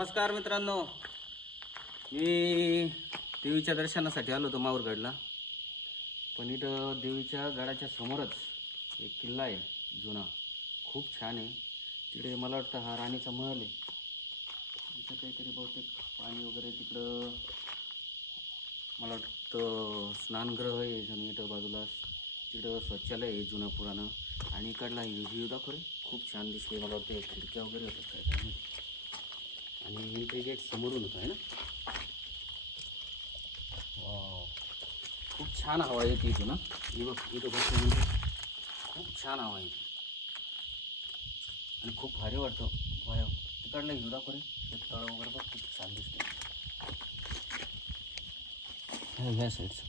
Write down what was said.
नमस्कार मित्रांनो, मी देवीच्या दर्शनासाठी आलो होतो माहूरगडला. पण इथं देवीच्या गडाच्या समोरच एक किल्ला आहे जुना, खूप छान आहे. तिकडे मला वाटतं हा राणीचा महल आहे. इथं काहीतरी बहुतेक पाणी वगैरे तिकडं मला वाटतं स्नानगृह आहे जणू इथं बाजूला. तिकडं शौचालय आहे जुनं पुराणं. आणि इकडला व्ह्यू दाखव रे, खूप छान दिसते. मला वाटतं खिडक्या वगैरे होतात काय काय माहिती. आणि एंट्री गेट समोरून होतं आहे ना. वा, खूप छान हवा येते इथून ना. बघ इथं बसल्यानंतर खूप छान हवा येते आणि खूप भारी वाटतं. वाय तिकडला व्ह्यू दाखव रे, ते तळ वगैरे बघ खूप छान दिसते ह्या साईडचं.